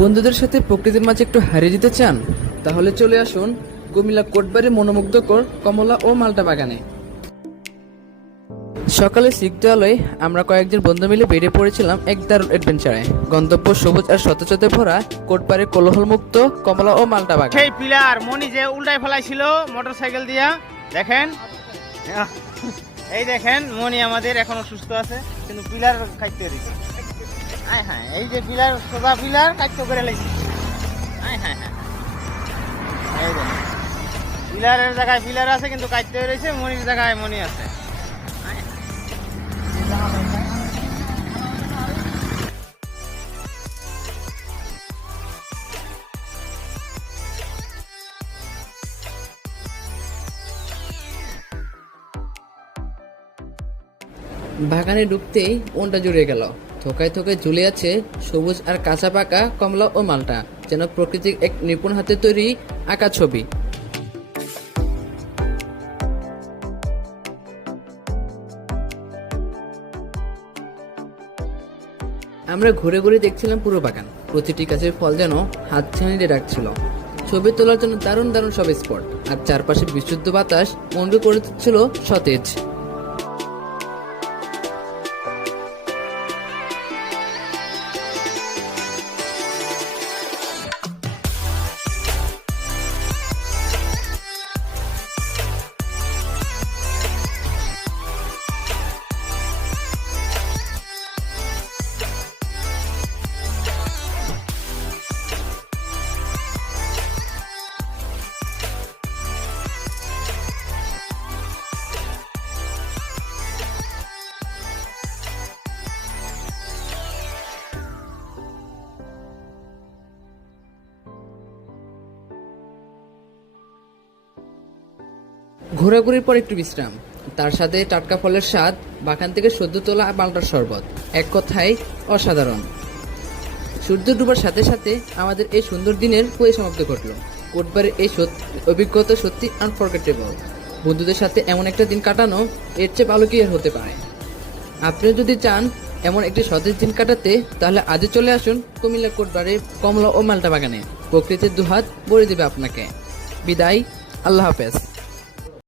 বন্ধুদের সাথে প্রকৃতির মাঝে একটু হারিয়ে যেতে চান? তাহলে চলে আসুন কুমিল্লা কোটবাড়ির মনোমুগ্ধকর কমলা ও মাল্টা বাগানে। সকালে সিকদা আলোয় আমরা কয়েকজন বন্ধু মিলে বেরিয়ে পড়েছিলাম এক দারুণ অ্যাডভেঞ্চারে। গন্তব্য সবুজ আর সতেজতায় ভরা কোটবাড়ির কোলাহল মুক্ত কমলা ও মাল্টা বাগান। সেই পিলার মনি যে উল্টায় ফেলাইছিল মোটরসাইকেল দিয়া, দেখেন এই দেখেন মনি আমাদের এখনো সুস্থ আছে, কিন্তু পিলার খাইতে দিছে। হ্যাঁ এই যে পিলার, সোজা পিলার কাটতে করে লাইছি। হ্যাঁ এই দেখেন পিলারের জায়গায় পিলার আছে, কিন্তু কাটতে রয়েছে। মনির জায়গায় মনি আছে। বাগানে ঢুকতেই মনটা জুড়ে গেল। থোকায় থোকায় ঝুলে আছে সবুজ আর কাঁচা পাকা কমলা ও মাল্টা, যেন প্রকৃতির এক নিপুণ হাতে তৈরি আঁকা ছবি। আমরা ঘুরে ঘুরে দেখছিলাম পুরো বাগান। প্রতিটি গাছের ফল যেন হাত ছানিয়ে রাখছিল। ছবি তোলার জন্য দারুণ দারুণ সব স্পট, আর চারপাশে বিশুদ্ধ বাতাস মনকে করে দিচ্ছিল সতেজ। ঘোরাঘুরির পর একটু বিশ্রাম, তার সাথে টাটকা ফলের স্বাদ, বাগান থেকে সদ্য তোলা মাল্টার শরবত, এক কথায় অসাধারণ। সূর্য ডুবার সাথে সাথে আমাদের এই সুন্দর দিনের পরিসমাপ্তি ঘটল। কোটবাড়ির এই অভিজ্ঞতা সত্যি আনফরগেটেবল। বন্ধুদের সাথে এমন একটা দিন কাটানো এর চেয়ে ভালো কি আর হতে পারে। আপনি যদি চান এমন একটি সতেজ দিন কাটাতে, তাহলে আজই চলে আসুন কুমিল্লা কোটবাড়ির কমলা ও মাল্টা বাগানে। প্রকৃতির দুহাত ভরে দেবে আপনাকে। বিদায়, আল্লাহ হাফেজ।